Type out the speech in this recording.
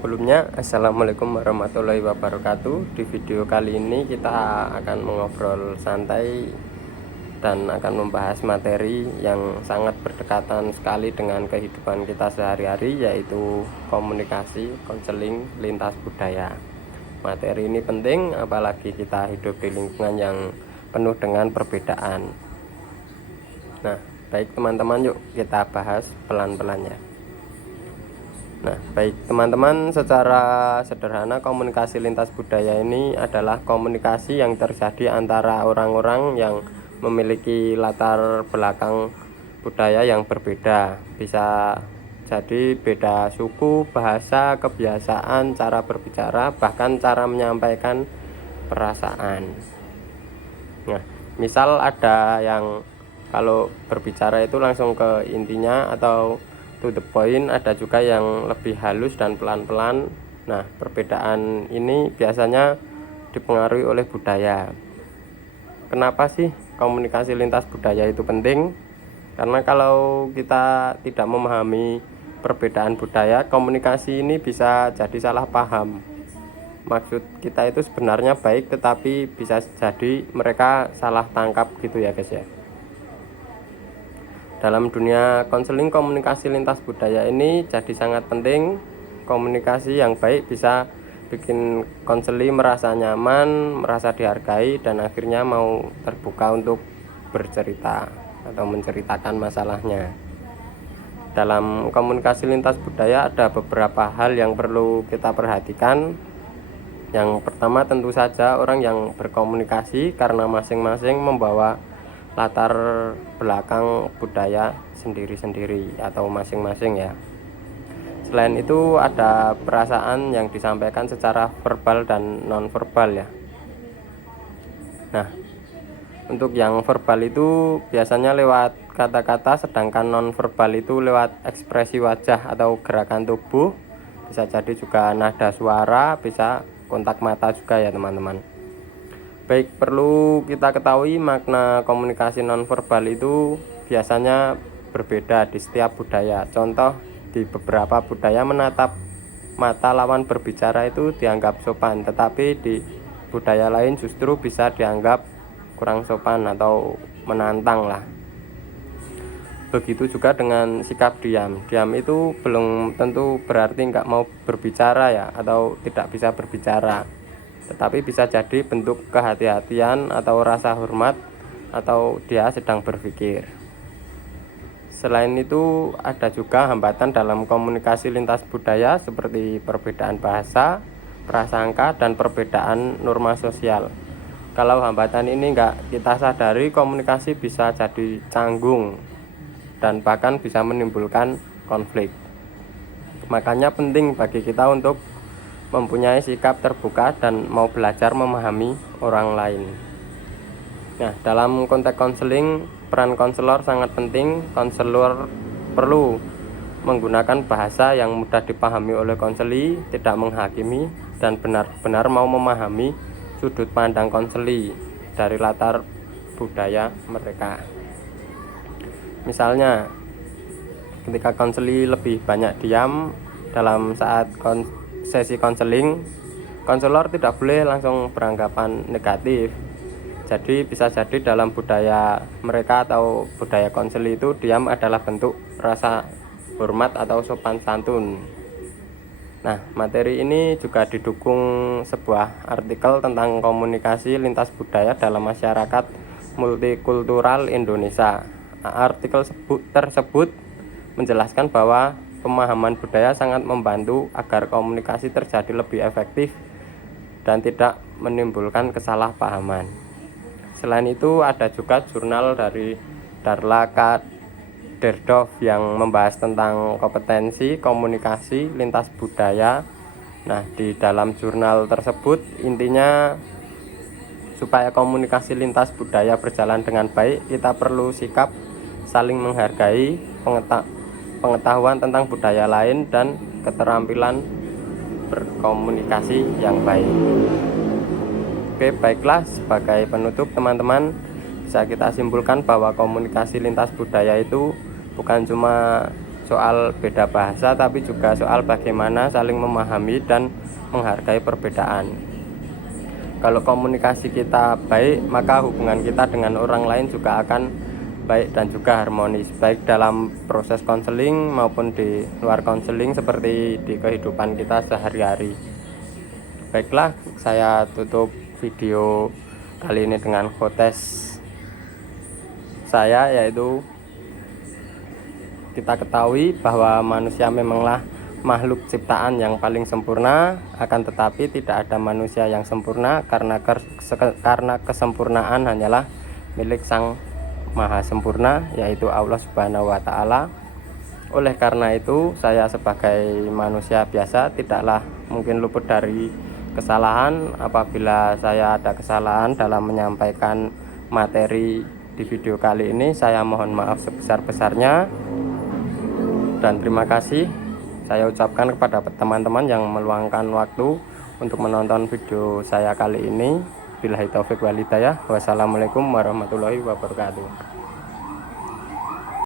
Sebelumnya, Assalamualaikum warahmatullahi wabarakatuh. Di video kali ini kita akan mengobrol santai dan akan membahas materi yang sangat berdekatan sekali dengan kehidupan kita sehari-hari, yaitu komunikasi, konseling lintas budaya. Materi ini penting apalagi kita hidup di lingkungan yang penuh dengan perbedaan. Nah, baik teman-teman, yuk kita bahas pelan-pelannya. Nah, baik teman-teman, secara sederhana komunikasi lintas budaya ini adalah komunikasi yang terjadi antara orang-orang yang memiliki latar belakang budaya yang berbeda. Bisa jadi beda suku, bahasa, kebiasaan, cara berbicara, bahkan cara menyampaikan perasaan. Nah, misal ada yang kalau berbicara itu langsung ke intinya atau to the point, ada juga yang lebih halus dan pelan-pelan. Nah, perbedaan ini biasanya dipengaruhi oleh budaya. Kenapa sih komunikasi lintas budaya itu penting? Karena kalau kita tidak memahami perbedaan budaya, komunikasi ini bisa jadi salah paham. Maksud kita itu sebenarnya baik, tetapi bisa jadi mereka salah tangkap gitu ya guys ya. Dalam dunia konseling, komunikasi lintas budaya ini jadi sangat penting. Komunikasi yang baik bisa bikin konseli merasa nyaman, merasa dihargai, dan akhirnya mau terbuka untuk bercerita atau menceritakan masalahnya. Dalam komunikasi lintas budaya ada beberapa hal yang perlu kita perhatikan. Yang pertama, tentu saja orang yang berkomunikasi karena masing-masing membawa latar belakang budaya sendiri-sendiri atau masing-masing ya. Selain itu ada perasaan yang disampaikan secara verbal dan non-verbal ya. Nah, untuk yang verbal itu biasanya lewat kata-kata, sedangkan non-verbal itu lewat ekspresi wajah atau gerakan tubuh. Bisa jadi juga nada suara, bisa kontak mata juga ya teman-teman. Baik, perlu kita ketahui makna komunikasi nonverbal itu biasanya berbeda di setiap budaya. Contoh, di beberapa budaya menatap mata lawan berbicara itu dianggap sopan, tetapi di budaya lain justru bisa dianggap kurang sopan atau menantang lah. Begitu juga dengan sikap diam. Diam itu belum tentu berarti nggak mau berbicara ya, atau tidak bisa berbicara, tetapi bisa jadi bentuk kehati-hatian atau rasa hormat, atau dia sedang berpikir. Selain itu ada juga hambatan dalam komunikasi lintas budaya seperti perbedaan bahasa, prasangka, dan perbedaan norma sosial. Kalau hambatan ini nggak kita sadari, komunikasi bisa jadi canggung dan bahkan bisa menimbulkan konflik. Makanya penting bagi kita untuk mempunyai sikap terbuka dan mau belajar memahami orang lain. Nah, dalam konteks konseling, peran konselor sangat penting. Konselor perlu menggunakan bahasa yang mudah dipahami oleh konseli, tidak menghakimi, dan benar-benar mau memahami sudut pandang konseli dari latar budaya mereka. Misalnya, ketika konseli lebih banyak diam dalam saat sesi konseling, konselor tidak boleh langsung beranggapan negatif. Jadi bisa jadi dalam budaya mereka atau budaya konseli itu diam adalah bentuk rasa hormat atau sopan santun. Nah, materi ini juga didukung sebuah artikel tentang komunikasi lintas budaya dalam masyarakat multikultural Indonesia. Artikel tersebut menjelaskan bahwa pemahaman budaya sangat membantu agar komunikasi terjadi lebih efektif dan tidak menimbulkan kesalahpahaman. Selain itu ada juga jurnal dari Darla Kaderdov yang membahas tentang kompetensi komunikasi lintas budaya. Nah, di dalam jurnal tersebut intinya supaya komunikasi lintas budaya berjalan dengan baik, kita perlu sikap saling menghargai, pengetahuan tentang budaya lain, dan keterampilan berkomunikasi yang baik. Oke, baiklah, sebagai penutup teman-teman, bisa kita simpulkan bahwa komunikasi lintas budaya itu bukan cuma soal beda bahasa, tapi juga soal bagaimana saling memahami dan menghargai perbedaan. Kalau komunikasi kita baik, maka hubungan kita dengan orang lain juga akan baik dan juga harmonis, baik dalam proses konseling maupun di luar konseling seperti di kehidupan kita sehari-hari. Baiklah, saya tutup video kali ini dengan quotes saya, yaitu kita ketahui bahwa manusia memanglah makhluk ciptaan yang paling sempurna, akan tetapi tidak ada manusia yang sempurna karena kesempurnaan hanyalah milik Sang Maha Sempurna, yaitu Allah Subhanahu wa Ta'ala. Oleh karena itu, saya sebagai manusia biasa tidaklah mungkin luput dari kesalahan. Apabila saya ada kesalahan dalam menyampaikan materi di video kali ini, saya mohon maaf sebesar-besarnya, dan terima kasih saya ucapkan kepada teman-teman yang meluangkan waktu untuk menonton video saya kali ini. Billahi taufik wal hidayah. Wassalamualaikum warahmatullahi wabarakatuh.